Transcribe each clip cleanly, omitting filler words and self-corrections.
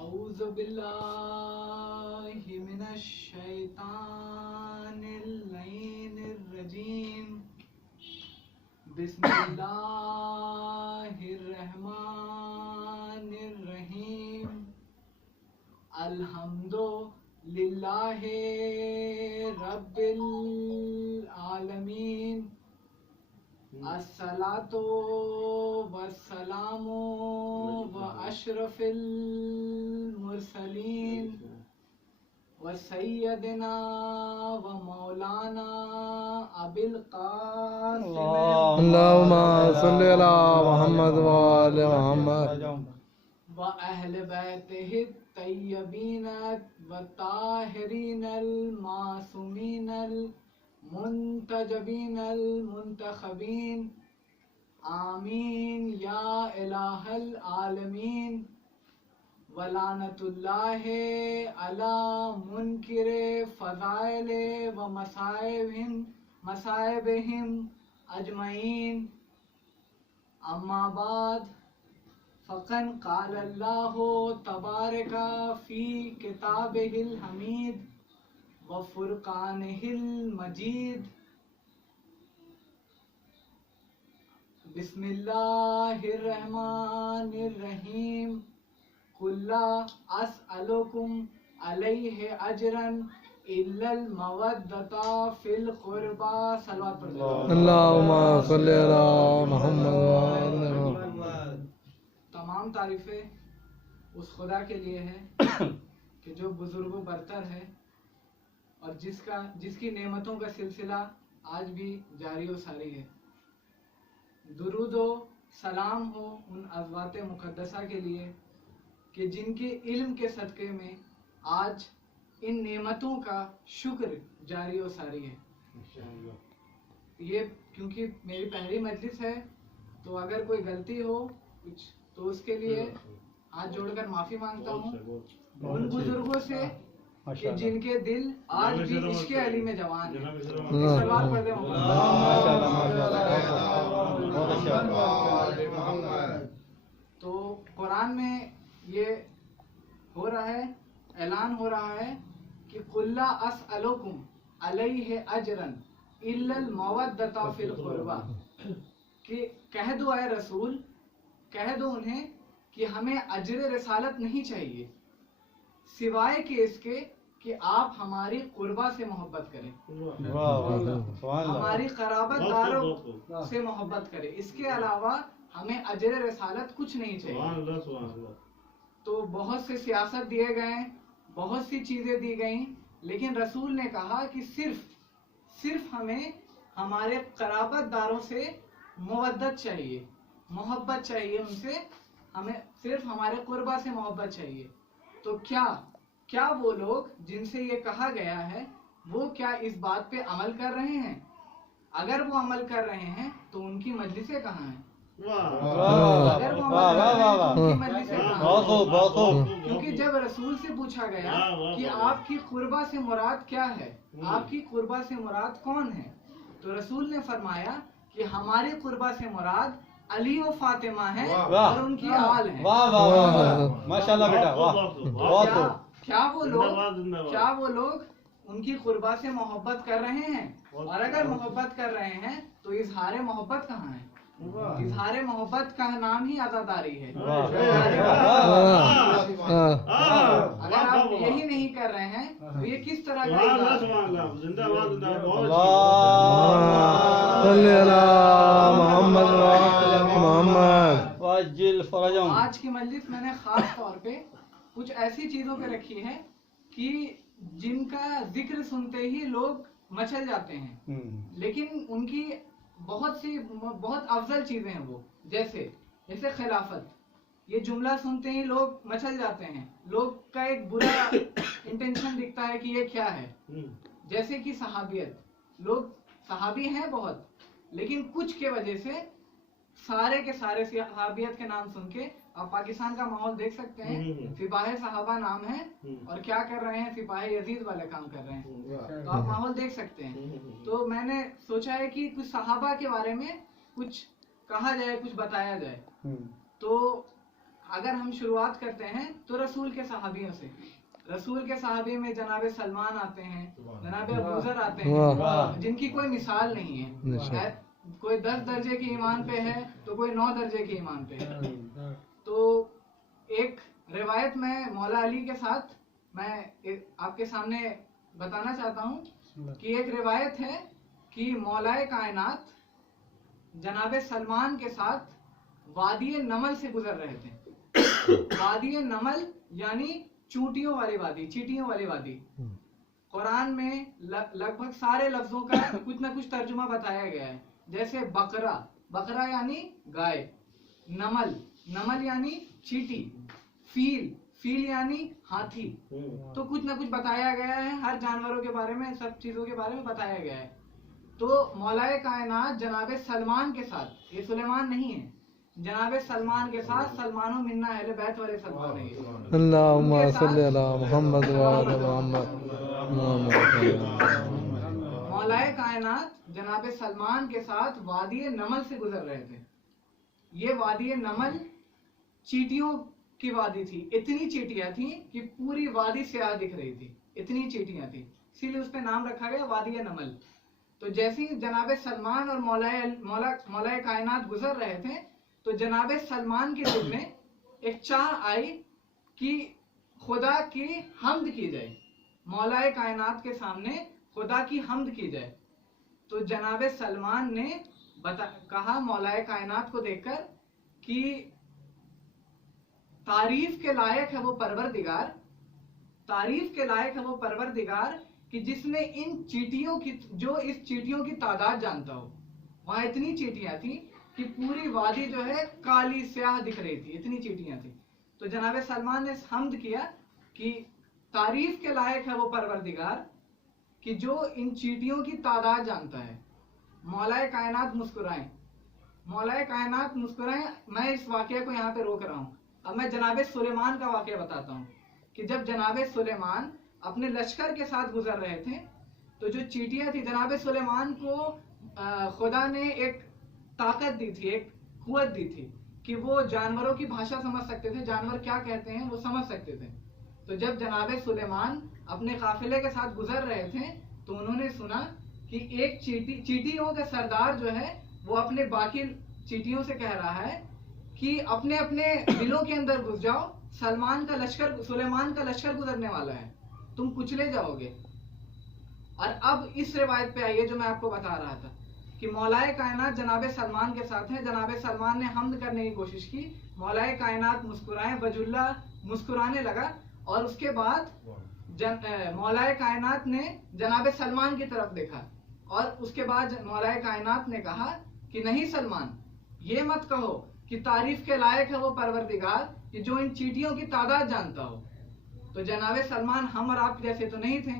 औज़ु बिल्लाहि मिनश शैतानिर रजीम बिस्मिल्लाहिर रहमानिर रहीम अल्हम्दुलिल्लाहि रब्बिल आलमीन अस्सलातु वस्सलामु व अशरफिल मुरसलीन व सय्यदिना व मौलाना अबिल कासिम अल्लाहुम्मा सल्लि अला मुहम्मद व आले मुहम्मद व अहले बैतिहि तय्यबीन व ताहिरीनल मासूमीनल मुंतजबीनल मुंतखबीन आमीन या इलाहल आलमीन वलानतुल्लाहि अला मुनकिरे फ़ज़ाइले व मसाइबिहिम अजमईन अम्मा बाद फ़क़द क़ाल अल्लाहु तबारका फ़ी किताबिहिल हमीद व फ़ुरक़ानिहिल मजीद बिस्मिल्लाहिर्रहमानिर्रहीम कुल्ला अस्अलुकुम अलैहि अजरन इल्लल मवद्दता फिल क़ुरबा सल्लल्लाहु अलैहि वसल्लम। अल्लाहुम्मा सल्लि अला मुहम्मद व आले मुहम्मद। तमाम तारीफ़ें उस खुदा के लिए है कि जो बुजुर्गों बरतर है और जिसकी नेमतों का सिलसिला आज भी जारी व सारी है। दुरूद व सलाम हो उन अज़वात मुक़द्दसा के लिए कि जिनके इल्म के सदक़े में आज इन नेमतों का शुक्र जारी व सारी है। ये क्योंकि मेरी पहली मजलिस है तो अगर कोई गलती हो कुछ तो उसके लिए हाथ जोड़कर माफ़ी मांगता हूँ उन बुजुर्गों से कि जिनके दिल आज भी इश्क़ अली में जवान है। सलवात पढ़ दे तो कुरान में ये हो रहा है, ऐलान हो रहा है कि कुल्ला अस्अलुकुम अलैहि अजरन इल्लल मवद्दता फिल क़ुरबा, कि कह दो ऐ रसूल, कह दो उन्हें कि हमें अजर रिसालत नहीं चाहिए सिवाय कि इसके कि आप हमारी कुर्बा से मोहब्बत करें, हमारी क़राबतदारों से मोहब्बत करें, इसके अलावा हमें अजर रिसालत कुछ नहीं चाहिए। तो बहुत से सियासत दिए गए, बहुत सी चीज़ें दी गई, लेकिन रसूल ने कहा कि सिर्फ हमें हमारे क़राबतदारों से मवद्दत चाहिए, मोहब्बत चाहिए उनसे, हमें सिर्फ हमारे कुर्बा से मोहब्बत चाहिए। तो क्या वो लोग जिनसे ये कहा गया है वो क्या इस बात पे अमल कर रहे हैं? अगर वो अमल कर रहे हैं तो उनकी मजलिसें कहाँ हैं? अगर वो अमल कर रहे हैं तो उनकी मजलिसें कहाँ हैं? क्योंकि जब रसूल से पूछा गया कि आपकी कुर्बा से मुराद क्या है, आपकी कुर्बा से मुराद कौन है, तो रसूल ने फरमाया कि हमारी कुर्बा से मुराद अली और फातिमा है और उनकी आल है। माशाल्लाह बेटा, वाह। क्या वो लोग उनकी कुर्बा से मोहब्बत कर रहे हैं? और अगर मोहब्बत कर रहे हैं तो इजहार मोहब्बत कहाँ है? इजहार मोहब्बत का नाम ही अज़ादारी है। अगर आप यही नहीं कर रहे हैं तो ये किस तरह का आज की मजलिस मैंने खास तौर पे कुछ ऐसी चीजों पे रखी है कि जिनका जिक्र सुनते ही लोग मचल जाते हैं, लेकिन उनकी बहुत अफजल चीजें हैं वो, जैसे खिलाफत। ये जुमला सुनते ही लोग मचल जाते हैं, लोग का एक बुरा इंटेंशन दिखता है कि ये क्या है। जैसे कि सहाबियत, लोग सहाबी हैं बहुत, लेकिन कुछ के वजह से सारे के सारे सहाबियत के नाम सुन के आप पाकिस्तान का माहौल देख सकते हैं। सिपाही साहबा नाम है और क्या कर रहे हैं, सिपाही यजीद वाले काम कर रहे हैं। तो आप माहौल देख सकते हैं। तो मैंने सोचा है कि कुछ सहाबा के बारे में कुछ कहा जाए, कुछ बताया जाए। तो अगर हम शुरुआत करते हैं तो रसूल के सहाबियों से। रसूल के सहाबी में जनाब सलमान आते हैं, जनाब अबू ज़र आते हैं, जिनकी कोई मिसाल नहीं है। कोई 10 दर्जे के ईमान पे है तो कोई 9 दर्जे के ईमान पे है। तो एक रिवायत में मौला अली के साथ मैं आपके सामने बताना चाहता हूँ कि एक रिवायत है कि मौलाए कायनात जनाब सलमान के साथ वादी नमल से गुजर रहे थे। वादी नमल यानी चूटियों वाली वादी, चींटियों वाली वादी। कुरान में लगभग सारे लफ्जों का कुछ ना कुछ तर्जुमा बताया गया है। जैसे बकरा, बकरा यानी गाय, नमल, नमल यानी चींटी, फील, फील यानी हाथी। तो कुछ ना कुछ बताया गया है, हर जानवरों के बारे में, सब चीजों के बारे में बताया गया है। तो मौलाए कायनात जनाब सलमान के साथ, ये सुलेमान नहीं है, जनाब सलमान के साथ, सलमानो मिन्ना अहले बैत वाले सलमान है, अल्लाहुम्मा सल्ली अला मुहम्मद व अला मुहम्मद। मौलाए कायनात जनाब सलमान के साथ वादी नमल से गुजर रहे थे। ये वादी नमल चींटियों की वादी थी। इतनी चींटियां थी कि पूरी वादी स्याह दिख रही थी, इतनी चींटियां थी, इसीलिए उस पे नाम रखा गया वादी नमल। तो जैसे ही जनाब सलमान और मौलाए कायनात गुजर रहे थे तो जनाब सलमान के दिल में एक चाह आई कि खुदा की हम्द की जाए, मौलाए कायनात के सामने खुदा की हम्द की जाए। तो जनाब सलमान ने कहा मौलाए कायनात को देखकर कि तारीफ के लायक है वो परवरदिगार, तारीफ के लायक है वो परवरदिगार कि जिसने इन चींटियों की, जो इस चींटियों की तादाद जानता हो। वहां इतनी चींटियां थी कि पूरी वादी जो है काली स्याह दिख रही थी, इतनी चींटियां थी। तो जनाब सलमान ने हम्द किया कि तारीफ के लायक है वो परवरदिगार कि जो इन चींटियों की तादाद जानता है। मौलाए कायनात मुस्कुराए, मौलाए कायनात मुस्कुराए। मैं इस वाकये को यहाँ पे रोक रहा हूँ। अब मैं जनाब सुलेमान का वाकया बताता हूँ कि जब जनाब सुलेमान अपने लश्कर के साथ गुजर रहे थे तो जो चींटियां थी, जनाब सुलेमान को खुदा ने एक ताकत दी थी, एक कुव्वत दी थी कि वो जानवरों की भाषा समझ सकते थे, जानवर क्या कहते हैं वो समझ सकते थे। तो जब जनाब सुलेमान अपने काफिले के साथ गुजर रहे थे तो उन्होंने सुना कि एक चींटियों का सरदार जो है वो अपने बाकी चींटियों से कह रहा है कि अपने अपने दिलों के अंदर घुस जाओ, सुलेमान का लश्कर गुजरने वाला है, तुम कुचले जाओगे। और अब इस रिवायत पे आइए जो मैं आपको बता रहा था कि मौलाए कायनात जनाब सलमान के साथ हैं। जनाब सलमान ने हम्द करने की कोशिश की, मौलाए कायनात मुस्कुराए, वजुल्ला मुस्कुराने लगा। और उसके बाद मौलाए कायनात ने जनाब सलमान की तरफ देखा और उसके बाद मौलाए कायनात ने कहा कि नहीं सलमान, ये मत कहो कि तारीफ के लायक है वो परवरदिगार कि जो इन चींटियों की तादाद जानता हो। तो जनाब सलमान हम और आप जैसे तो नहीं थे,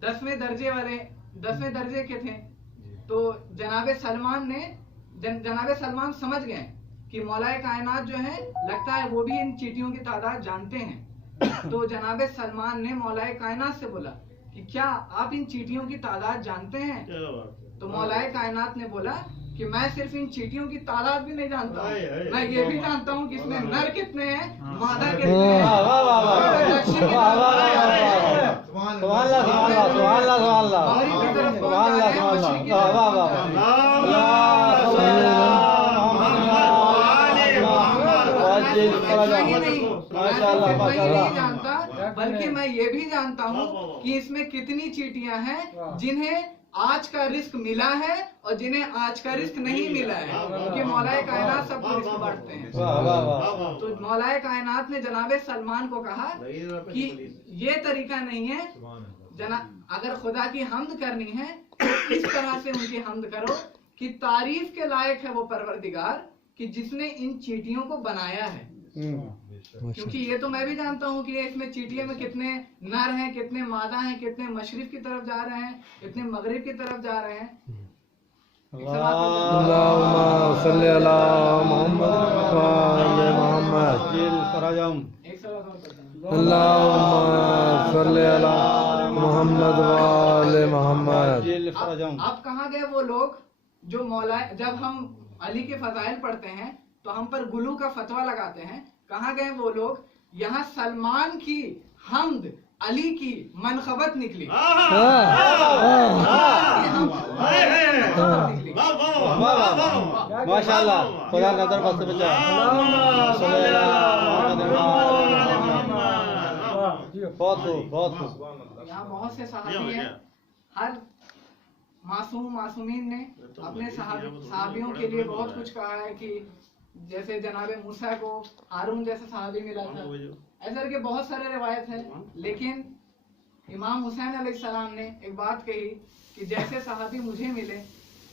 10वें दर्जे के थे। तो जनाब सलमान समझ गए कि मौलाए कायनात जो है लगता है वो भी इन चींटियों की तादाद जानते हैं। तो जनाब सलमान ने मौलाए कायनात से बोला कि क्या आप इन चींटियों की तादाद जानते हैं? तो मौलाए कायनात ने बोला कि मैं सिर्फ इन चींटियों की तादाद भी नहीं जानता हूँ, मैं ये भी जानता हूँ कि इसमें नर कितने हैं, मादा कितने हैं। नहीं जानता, बल्कि मैं ये भी जानता हूँ कि इसमें कितनी चींटियां हैं जिन्हें आज का रिस्क मिला है और जिन्हें आज का रिस्क नहीं मिला है, क्योंकि मौलाए कायनात सबको रिस्क बांटते हैं। तो मौलाए कायनात ने जनाब सलमान को कहा कि ये तरीका नहीं है, अगर खुदा की हम्द करनी है तो इस तरह से उनकी हम्द करो कि तारीफ के लायक है वो परवरदिगार कि जिसने इन चींटियों को बनाया है। क्योंकि ये तो मैं भी जानता हूँ कि इसमें चींटियों में कितने नर हैं, कितने मादा हैं, कितने मशरिफ की तरफ जा रहे हैं, कितने मगरिब की तरफ जा रहे हैं। अल्लाहुम्मा सल्ली अला मोहम्मद व आले मोहम्मद। अल्लाहुम्मा सल्ली अला मोहम्मद व आले मोहम्मद। अब कहाँ गए वो लोग जो मौला, जब हम अली के फजाइल पढ़ते हैं तो हम पर गुलू का फतवा लगाते हैं, कहाँ गए वो लोग? यहाँ सलमान की हमद अली की मनखबत निकली। माशाल्लाह, खुदा नजर बस बचा। बहुत खूब, बहुत खूब। यहाँ बहुत से सहाबी हैं, हर मासूमीन ने अपने सहाबियों के लिए बहुत कुछ कहा है कि जैसे जनाबे मूसा को हारून जैसा सहाबी मिला था, ऐसे करके बहुत सारे रिवायत है। लेकिन इमाम हुसैन अलैहिस्सलाम ने एक बात कही कि जैसे सहाबी मुझे मिले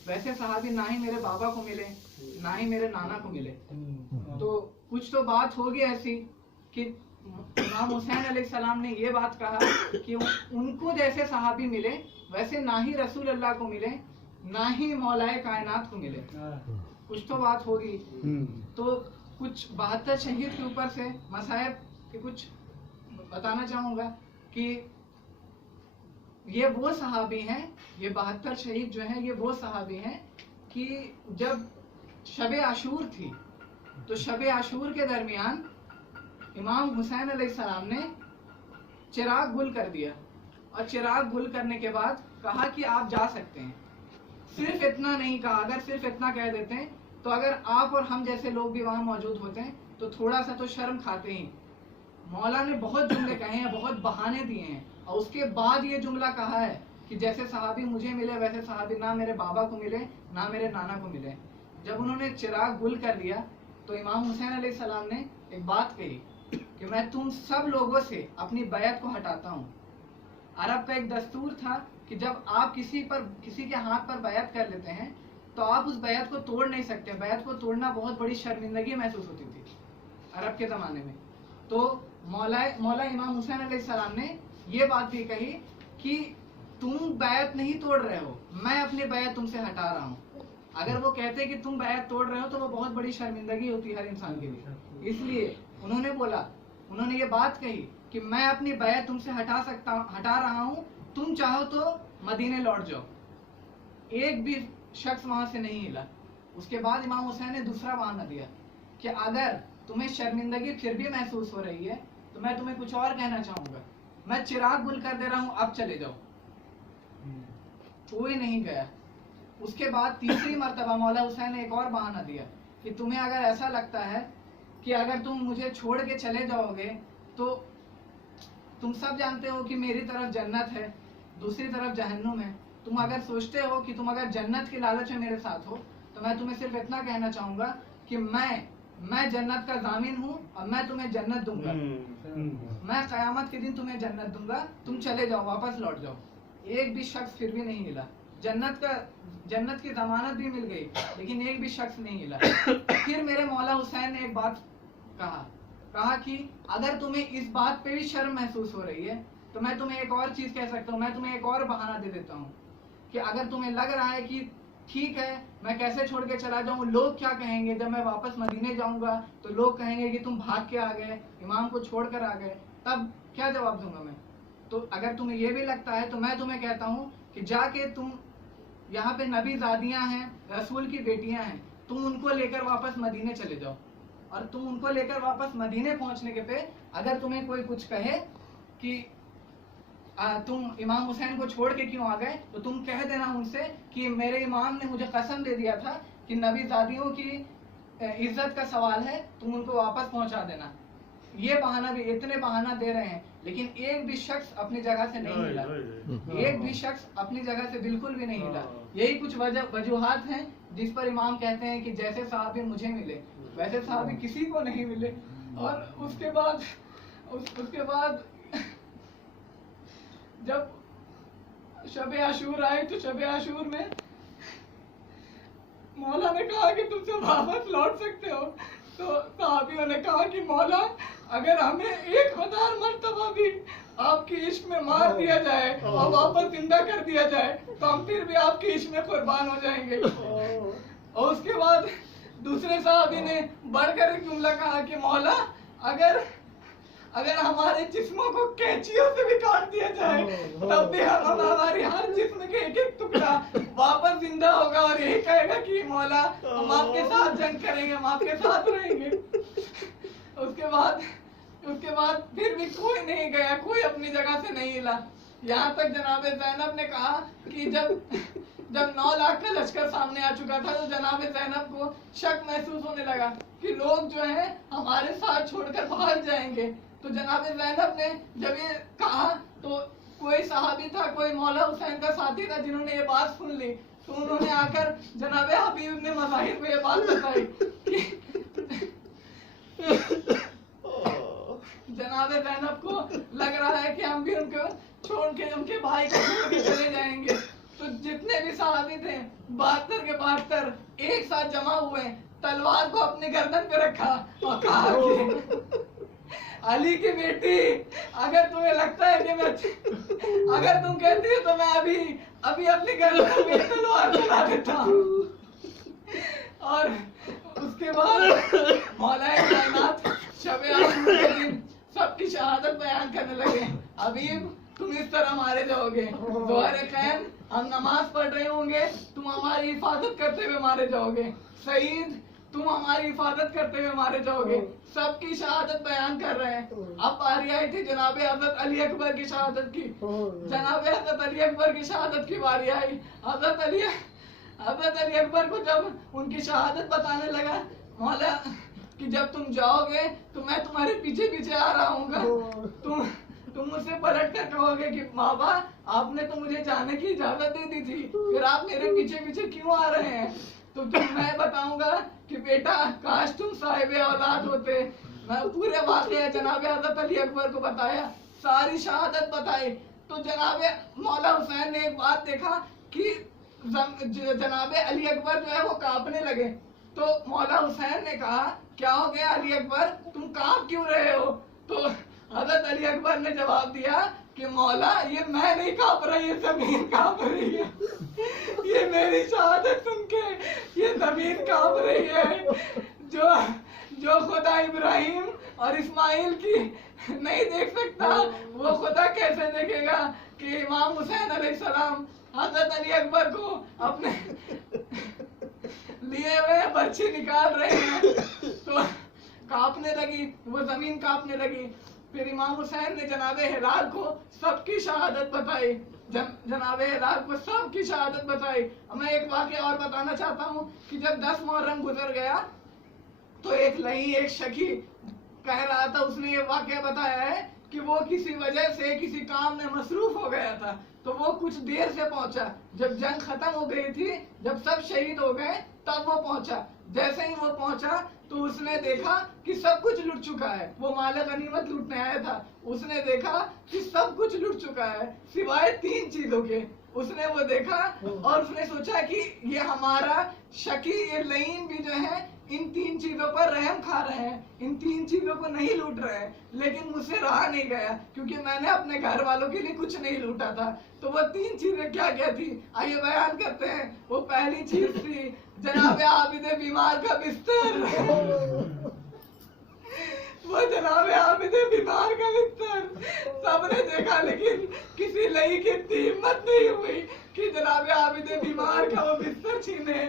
वैसे सहाबी ना ही मेरे बाबा को मिले ना ही मेरे नाना को मिले। तो कुछ तो बात होगी ऐसी कि इमाम हुसैन अलैहिस्सलाम ने ये बात कहा कि उनको जैसे सहाबी मिले वैसे ना ही रसूल अल्लाह को मिले ना ही मौलाए कायनात को मिले। कुछ तो बात होगी। तो कुछ 72 शहीद के ऊपर से मसायब के कुछ बताना चाहूँगा कि ये वो सहाबी हैं, ये 72 शहीद जो हैं ये वो सहाबी हैं कि जब शब आशूर थी तो शब आशूर के दरमियान इमाम हुसैन अलैहिस्सलाम ने चिराग गुल कर दिया और चिराग गुल करने के बाद कहा कि आप जा सकते हैं। सिर्फ इतना नहीं कहा, अगर सिर्फ इतना कह देते हैं तो अगर आप और हम जैसे लोग भी वहां मौजूद होते हैं तो थोड़ा सा तो शर्म खाते ही। मौला ने बहुत जुमले कहे हैं, बहुत बहाने दिए हैं और उसके बाद ये जुमला कहा है कि जैसे सहाबी मुझे मिले वैसे सहाबी ना मेरे बाबा को मिले ना मेरे नाना को मिले। जब उन्होंने चिराग गुल कर दिया तो इमाम हुसैन अलैहिस्सलाम ने एक बात कही कि मैं तुम सब लोगों से अपनी बैत को हटाता हूँ। अरब का एक दस्तूर था कि जब आप किसी के हाथ पर बैत कर लेते हैं तो आप उस बैत को तोड़ नहीं सकते। बैत को तोड़ना बहुत बड़ी शर्मिंदगी महसूस होती थी अरब के ज़माने में। तो मौला इमाम हुसैन अलैहिस्सलाम ने ये बात भी कही कि तुम बैत नहीं तोड़ रहे हो, मैं अपनी बैत तुमसे हटा रहा हूँ। अगर वो कहते कि तुम बैत तोड़ रहे हो तो वो बहुत बड़ी शर्मिंदगी होती हर इंसान के लिए। इसलिए उन्होंने ये बात कही कि मैं अपनी बैत तुमसे हटा रहा हूँ, तुम चाहो तो मदीने लौट जाओ। एक भी शख्स वहां से नहीं हिला। उसके बाद इमाम हुसैन ने दूसरा बहाना दिया कि अगर तुम्हें शर्मिंदगी फिर भी महसूस हो रही है तो मैं तुम्हें कुछ और कहना चाहूंगा, मैं चिराग गुल कर दे रहा हूँ, अब चले जाओ। कोई नहीं गया। उसके बाद तीसरी मर्तबा मौला हुसैन ने एक और बहाना दिया कि तुम्हें अगर ऐसा लगता है कि अगर तुम मुझे छोड़ के चले जाओगे तो तुम सब जानते हो कि मेरी तरफ जन्नत है, दूसरी तरफ जहन्नुम है। तुम अगर सोचते हो कि तुम अगर जन्नत की लालच में मेरे साथ हो तो मैं तुम्हें सिर्फ इतना कहना चाहूंगा कि मैं जन्नत का जामिन हूँ और मैं तुम्हें जन्नत दूंगा। मैं क़यामत के दिन तुम्हें जन्नत दूंगा, तुम चले जाओ, वापस लौट जाओ। एक भी शख्स फिर भी नहीं हिला। जन्नत की जमानत भी मिल गई लेकिन एक भी शख्स नहीं हिला। फिर मेरे मौला हुसैन ने एक बात कहा कि अगर तुम्हें इस बात पे भी शर्म महसूस हो रही है तो मैं तुम्हें एक और चीज कह सकता हूँ, मैं तुम्हें एक और बहाना दे देता हूँ कि अगर तुम्हें लग रहा है कि ठीक है मैं कैसे छोड़ के चला जाऊँ, लोग क्या कहेंगे जब मैं वापस मदीने जाऊंगा तो लोग कहेंगे कि तुम भाग के आ गए, इमाम को छोड़कर आ गए, तब क्या जवाब दूंगा मैं? तो अगर तुम्हें ये भी लगता है तो मैं तुम्हें कहता हूँ कि जाके तुम यहाँ पे नबी ज़ादियाँ हैं, रसूल की बेटियाँ हैं, तुम उनको लेकर वापस मदीने चले जाओ। और तुम उनको लेकर वापस मदीने पहुँचने के पे अगर तुम्हें कोई कुछ कहे कि तुम इमाम हुसैन को छोड़ के क्यों आ गए तो तुम कह देना उनसे कि मेरे इमाम ने मुझे कसम दे दिया था कि नबी ज़ादियों की इज्जत का सवाल है, तुम उनको वापस पहुँचा देना। ये बहाना भी, इतने बहाना दे रहे हैं लेकिन एक भी शख्स अपनी जगह से नहीं हिला। एक भी शख्स अपनी जगह से बिल्कुल भी नहीं हिला। यही कुछ वजूहात हैं जिस पर इमाम कहते हैं कि जैसे सहाबी मुझे मिले वैसे सहाबी किसी को नहीं मिले। और उसके बाद जब शब आशूर आए तो शब आशूर में मौला ने कहा कि तुमसे वापस लौट सकते हो। तो सहाबियों ने कहा कि मौला अगर हमें 1000 मरतबा भी आपकी इश्क में मार दिया जाए और वापस जिंदा कर दिया जाए तो हम फिर भी आपकी इश्क में कुर्बान हो जाएंगे। और उसके बाद दूसरे साहबी ने बढ़कर एक जुमला कहा कि मौला अगर हमारे जिस्मों को कैंचियों से भी काट दिया जाए तब भी हम हमारी हर जिस्म के एक एक टुकड़ा वापस जिंदा होगा और यही कहेगा कि मौला हम आपके साथ जंग करेंगे, हम आपके साथ रहेंगे। उसके बाद फिर भी कोई नहीं गया, कोई अपनी जगह से नहीं हिला। यहाँ तक जनाब ज़ैनब ने कहा कि जब 9 लाख का लश्कर सामने आ चुका था तो जनाब ज़ैनब को शक महसूस होने लगा कि लोग जो है हमारे साथ छोड़कर भाग जाएंगे। तो जनाब ज़ैनब ने जब ये कहा तो कोई सहाबी था, कोई मौला हुसैन का साथी था जिन्होंने ये बात सुन ली। तो उन्होंने आकर जनाब हबीब ने मज़ाहिर को ये बात बताई कि जनाब ज़ैनब को लग रहा है कि हम भी उनको छोड़ के उनके भाई को छोड़ के चले जाएंगे। तो जितने भी सहाबी थे 72 के 72 एक साथ जमा हुए, तलवार को अपने गर्दन पे रखा और कहा कि अली की बेटी, अगर तुम्हें लगता है कि अगर तुम कहती हो तो मैं अभी अपनी गर्दन में तलवार चला देता हूँ। और उसके बाद मौलाए कायनात शब आशूरा के दिन सबकी शहादत बयान करने लगे। हबीब तुम इस तरह मारे जाओगे, ज़ोहर खैम हम नमाज पढ़ रहे होंगे, तुम हमारी हिफाजत करते हुए मारे जाओगे। सईद तुम हमारी हिफाजत करते हुए मारे जाओगे। सबकी शहादत बयान कर रहे हैं। अब बारी आई थी जनाब हज़रत अली अकबर की शहादत की। जनाब हज़रत अली अकबर की शहादत की बारी आई। हज़रत अली अकबर को जब उनकी शहादत बताने लगा, मौला कि जब तुम जाओगे तो मैं तुम्हारे पीछे पीछे आ रहा हूँ, तुम मुझसे पलट कर कहोगे कि बाबा आपने तो मुझे जाने की इजाजत दे दी थी, फिर आप मेरे पीछे पीछे क्यों आ रहे हैं? तो मैं बताऊंगा कि बेटा काश तुम साहिब औलाद होते। मैं पूरे वाक़या जनाब हज़रत अली अकबर को बताया, सारी शहादत बताई। तो जनाब मौला हुसैन ने एक बात देखा कि जनाब अली अकबर जो है वो कांपने लगे। तो मौला हुसैन ने कहा क्या हो गया अली अकबर, तुम कांप क्यों रहे हो? तो हज़रत अली अकबर ने जवाब दिया कि मौला ये मैं नहीं कांप रही, ये जमीन कांप रही है। ये मेरी शहादत सुन के ये जमीन कांप रही है। जो खुदा इब्राहिम और इस्माइल की नहीं देख सकता वो खुदा कैसे देखेगा कि इमाम हुसैन अलैहिस्सलाम हज़रत अली अकबर को अपने लिए हुए बच्चे निकाल रहे हैं। तो कांपने लगी, वो जमीन कांपने लगी। फिर इमाम हुसैन ने जनाबे हिलाल को सबकी शहादत बताई, जनाबे हिलाल को सबकी शहादत बताई। मैं एक वाक़या और बताना चाहता हूँ कि जब 10 मुहर्रम गुजर गया तो एक शकी कह रहा था, उसने ये वाक़या बताया है कि वो किसी वजह से किसी काम में मसरूफ हो गया था, तो वो कुछ देर से पहुंचा। जब जंग खत्म हो गई थी, जब सब शहीद हो गए तब वो पहुंचा। जैसे ही वो पहुंचा तो उसने देखा कि सब कुछ लुट चुका है। वो माल गनीमत लूटने आया था। उसने देखा कि सब कुछ लुट चुका है सिवाय 3 चीजों के। उसने वो देखा और उसने सोचा कि ये हमारा शकी ये लईन भी जो है इन 3 चीजों पर रहम खा रहे हैं, इन 3 चीजों को नहीं लूट रहे हैं। लेकिन मुझसे रहा नहीं गया क्योंकि मैंने अपने घर वालों के लिए कुछ नहीं लूटा था। तो वो 3 चीजें क्या क्या थी आइए बयान करते हैं। वो पहली चीज थी जनाब आबिद बीमार का बिस्तर। वो जनाब आबिद बीमार का बिस्तर सबने देखा, लेकिन किसी लई की इतनी हिम्मत नहीं हुई कि जनाब आबिद बीमार का वो बिस्तर छीने।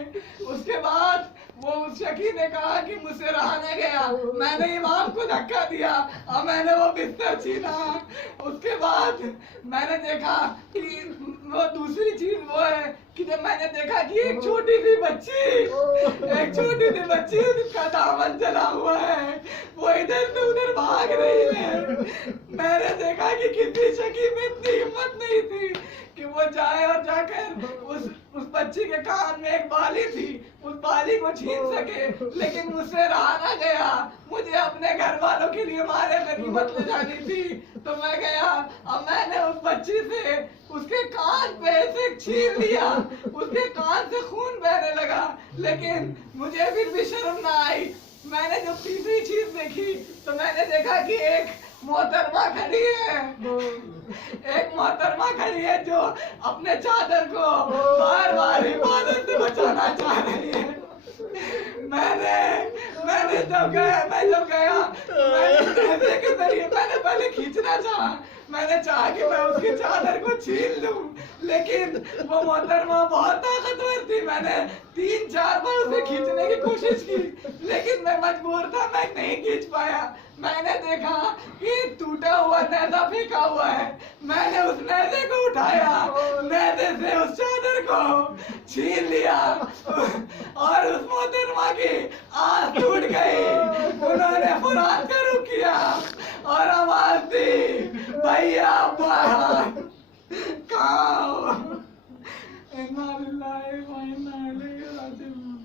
उसके बाद वो उस शकी ने कहा कि मुझसे रहा नहीं गया, मैंने इमाम को धक्का दिया और मैंने वो बिस्तर छीना। उसके बाद मैंने देखा कि वो दूसरी चीज वो है कि जब मैंने देखा कि एक छोटी सी बच्ची जिसका दामन जला हुआ है वो इधर से उधर भाग रही है। मैंने देखा कि किसी शकी में इतनी हिम्मत नहीं थी कि वो जाए और जाकर उस बच्ची के कान में एक बाली थी, उस बाली को छीन सके। लेकिन मुझसे रहा ना गया, मुझे अपने घर वालों के लिए मारे गनीमत ले जानी थी। तो मैं गया और मैंने उस बच्ची से उसके कान पे से छीन लिया, उसके कान से खून बहने लगा, लेकिन मुझे फिर भी शर्म ना आई। मैंने जब तीसरी चीज देखी तो मैंने देखा कि एक मोहतरमा खड़ी है, एक मोहतरमा खड़ी है जो अपने चादर को बार बार इबादत से बचाना चाह रही है। मैंने जब गया मैंने के जरिए मैंने पहले खींचना चाहा, मैंने चाहा कि मैं उसकी चादर को छीन लूं, लेकिन वो मोहतरमा बहुत ताकतवर थी। मैंने 3-4 बार उसे खींचने की कोशिश की, लेकिन मैं मजबूर था, मैं नहीं खींच पाया। मैंने देखा कि टूटा हुआ नेज़ा फेंका हुआ है, मैंने उस नेज़े को उठाया, नेज़े से उस चादर को छीन लिया और उस मोहतरमा की आँख टूट गई। उन्होंने फुरात का रुख किया और आवाज दी, भैया बाहर कहाँ हो? इन्ना लिल्लाहि व इन्ना इलैहि राजिऊन।